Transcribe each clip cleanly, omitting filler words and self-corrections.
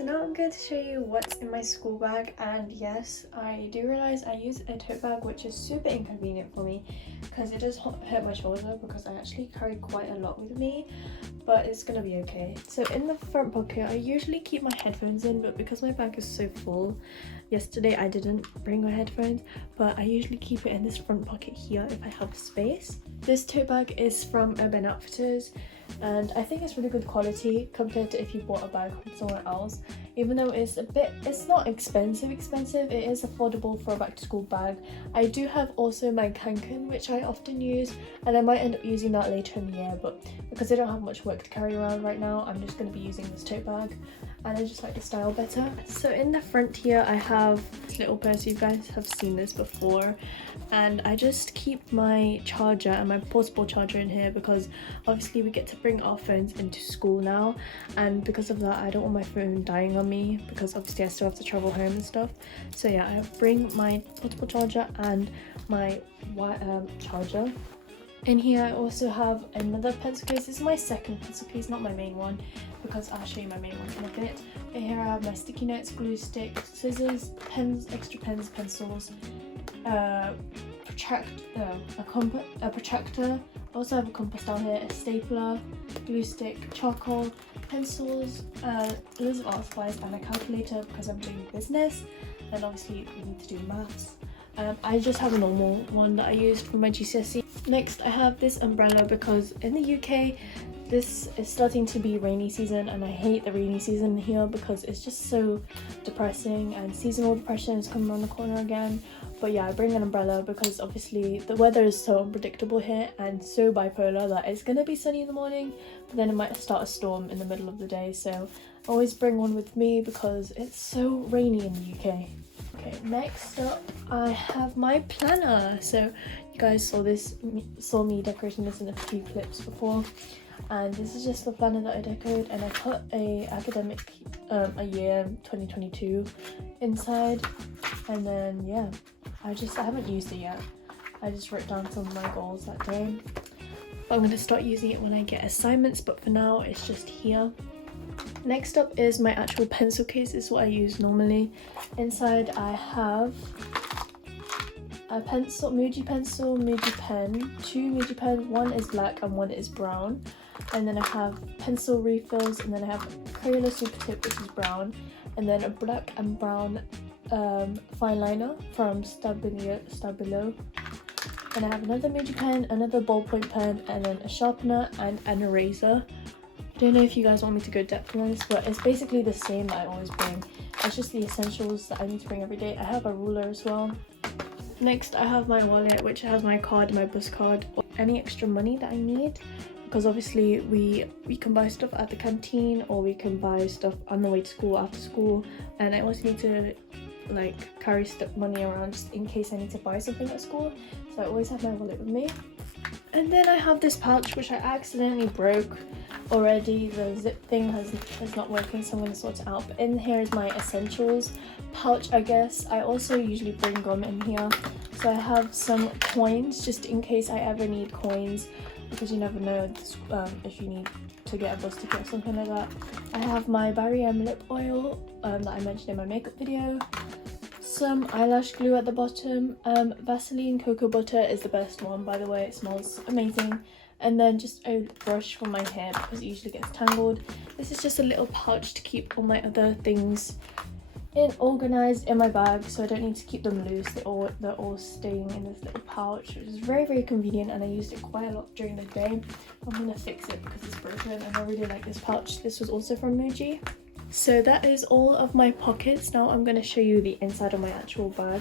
So now I'm going to show you what's in my school bag, and yes, I do realize I use a tote bag, which is super inconvenient for me because it does hurt my shoulder because I actually carry quite a lot with me, but it's gonna be okay. So in the front pocket I usually keep my headphones in, but because my bag is so full, yesterday I didn't bring my headphones, but I usually keep it in this front pocket here if I have space. This tote bag is from Urban Outfitters and I think it's really good quality compared to if you bought a bag from somewhere else. Even though it's not expensive, it is affordable for a back to school bag. I do have also my Kanken, which I often use, and I might end up using that later in the year, but because I don't have much work to carry around right now, I'm just going to be using this tote bag, and I just like the style better. So in the front here I have this little purse. You guys have seen this before, and I just keep my charger and my portable charger in here because obviously we get to bring our phones into school now, and because of that I don't want my phone dying on me because obviously I still have to travel home and stuff. So yeah, I bring my portable charger and my charger. In here I also have another pencil case. This is my second pencil case, not my main one, because I'll show you my main one in a bit. But here I have my sticky notes, glue stick, scissors, pens, extra pens, pencils, a protractor. I also have a compass down here, a stapler, glue stick, charcoal, pencils, loads of art supplies, and a calculator because I'm doing business and obviously we need to do maths. I just have a normal one that I used for my GCSE. Next I have this umbrella because in the UK this is starting to be rainy season, and I hate the rainy season here because it's just so depressing, and seasonal depression is coming around the corner again. But yeah, I bring an umbrella because obviously the weather is so unpredictable here and so bipolar that it's gonna be sunny in the morning, but then it might start a storm in the middle of the day, so I always bring one with me because it's so rainy in the UK. Okay, next up I have my planner. So you guys saw me decorating this in a few clips before, and this is just the planner that I decorated, and I put a academic a year 2022 inside, and then yeah, I haven't used it yet. I just wrote down some of my goals that day, but I'm going to start using it when I get assignments, but for now it's just here. Next up is my actual pencil case. This is what I use normally. Inside I have a pencil, Muji pencil, Muji pen, two Muji pen, one is black and one is brown, and then I have pencil refills, and then I have Crayola Super Tip, which is brown, and then a black and brown fine liner from Stabilo, and I have another Muji pen, another ballpoint pen, and then a sharpener and an eraser. I don't know if you guys want me to go depth on this, but it's basically the same that I always bring. It's just the essentials that I need to bring every day. I have a ruler as well. Next I have my wallet, which has my card, my bus card, or any extra money that I need, because obviously we can buy stuff at the canteen, or we can buy stuff on the way to school, after school, and I always need to like carry money around just in case I need to buy something at school, so I always have my wallet with me. And then I have this pouch which I accidentally broke already. The zip thing is not working, so I'm going to sort it out. But in here is my essentials pouch, I guess. I also usually bring gum in here, so I have some coins just in case I ever need coins, because you never know if you need to get a bus ticket or something like that. I have my Barry lip oil that I mentioned in my makeup video, some eyelash glue at the bottom, Vaseline cocoa butter is the best one, by the way, it smells amazing, and then just a brush for my hair because it usually gets tangled. This is just a little pouch to keep all my other things organized in my bag, so I don't need to keep them loose. They're all staying in this little pouch, which is very, very convenient, and I used it quite a lot during the day. I'm gonna fix it because it's broken, and I really like this pouch. This was also from Muji. So that is all of my pockets. Now I'm going to show you the inside of my actual bag,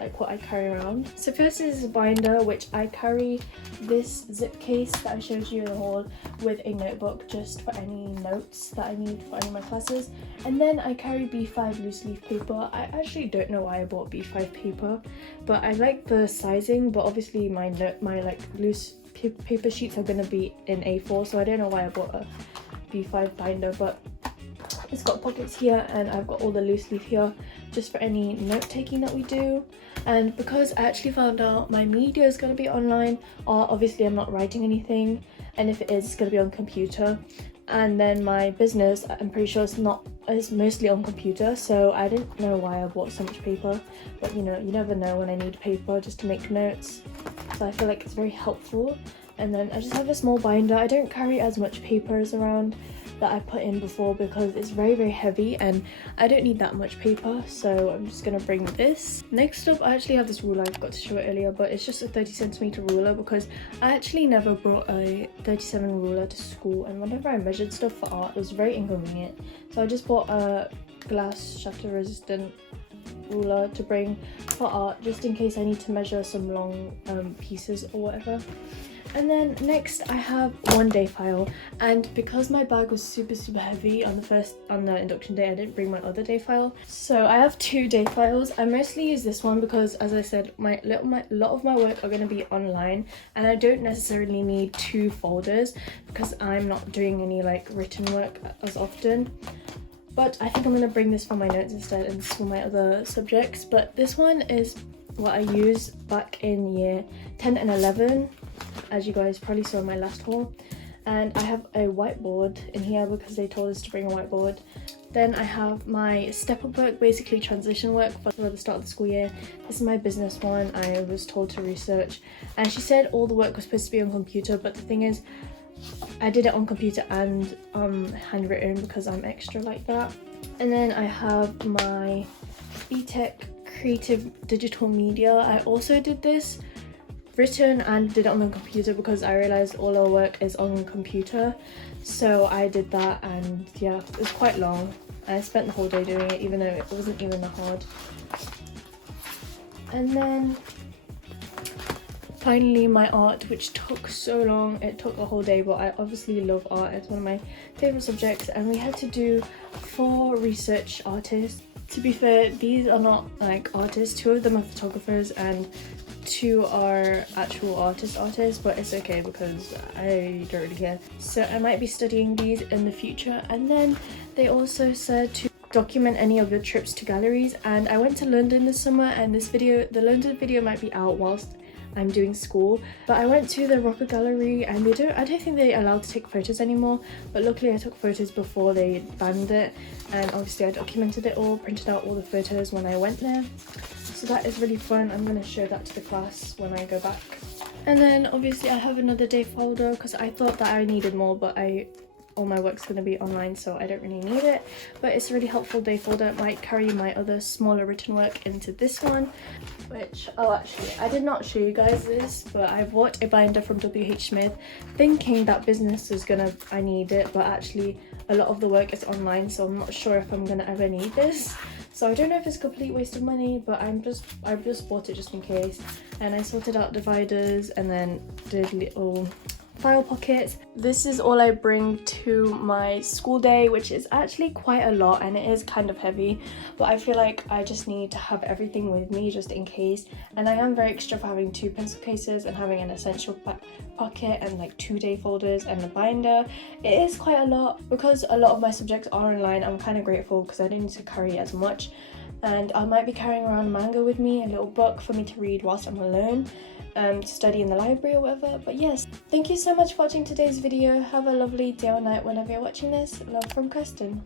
like what I carry around. So first is a binder, which I carry this zip case that I showed you in the haul with a notebook just for any notes that I need for any of my classes. And then I carry B5 loose leaf paper. I actually don't know why I bought B5 paper, but I like the sizing, but obviously my like loose paper sheets are going to be in A4, so I don't know why I bought a B5 binder, but it's got pockets here, and I've got all the loose leaf here just for any note taking that we do. And because I actually found out my media is going to be online, or obviously I'm not writing anything, and if it is, it's going to be on computer, And then my business, I'm pretty sure it's mostly on computer, so I didn't know why I bought so much paper, but you know, you never know when I need paper just to make notes, so I feel like it's very helpful. And then I just have a small binder. I don't carry as much papers around that I put in before because it's very, very heavy and I don't need that much paper, so I'm just gonna bring this. Next up, I actually have this ruler. I forgot to show it earlier, but it's just a 30cm ruler because I actually never brought a 37 ruler to school, and whenever I measured stuff for art, it was very inconvenient. So I just bought a glass shatter resistant ruler to bring for art, just in case I need to measure some long pieces or whatever. And then next I have one day file, and because my bag was super heavy on the induction day, I didn't bring my other day file, so I have 2 day files. I mostly use this one because, as I said, a lot of my work are going to be online, and I don't necessarily need 2 folders because I'm not doing any like written work as often. But I think I'm going to bring this for my notes instead, and this for my other subjects. But this one is what I used back in year 10 and 11, as you guys probably saw in my last haul. And I have a whiteboard in here because they told us to bring a whiteboard. Then I have my step-up work, basically transition work for the start of the school year. This is my business one. I was told to research, and she said all the work was supposed to be on computer, but the thing is, I did it on computer and handwritten because I'm extra like that. And then I have my BTEC creative digital media. I also did this written and did it on the computer because I realized all our work is on computer, so I did that. And yeah, it was quite long. I spent the whole day doing it, even though it wasn't even that hard. And then finally my art, which took so long. It took a whole day, but I obviously love art. It's one of my favorite subjects, and we had to do 4 research artists. To be fair, these are not like artists. 2 of them are photographers and 2 are actual artists, but it's okay because I don't really care. So I might be studying these in the future. And then they also said to document any of your trips to galleries, and I went to London this summer, and the London video might be out whilst I'm doing school, but I went to the Rocker Gallery, and I don't think they're allowed to take photos anymore, but luckily I took photos before they banned it, and obviously I documented it all, printed out all the photos when I went there. So that is really fun. I'm going to show that to the class when I go back. And then obviously I have another day folder because I thought that I needed more, but all my work's going to be online, so I don't really need it. But it's a really helpful day folder. It might carry my other smaller written work into this one, which actually I did not show you guys this, but I bought a binder from WH Smith thinking that business is I need it, but actually a lot of the work is online, so I'm not sure if I'm gonna ever need this. So I don't know if it's a complete waste of money, but I just bought it just in case. And I sorted out dividers and then did little file pockets. This is all I bring to my school day, which is actually quite a lot, and it is kind of heavy, but I feel like I just need to have everything with me just in case. And I am very extra for having 2 pencil cases and having an essential pocket and like 2 day folders and a binder. It is quite a lot because a lot of my subjects are online. I'm kind of grateful because I don't need to carry as much, and I might be carrying around a manga with me, a little book for me to read whilst I'm alone, to study in the library or whatever. But yes, thank you so much for watching today's video. Have a lovely day or night whenever you're watching this. Love from Kirstyn.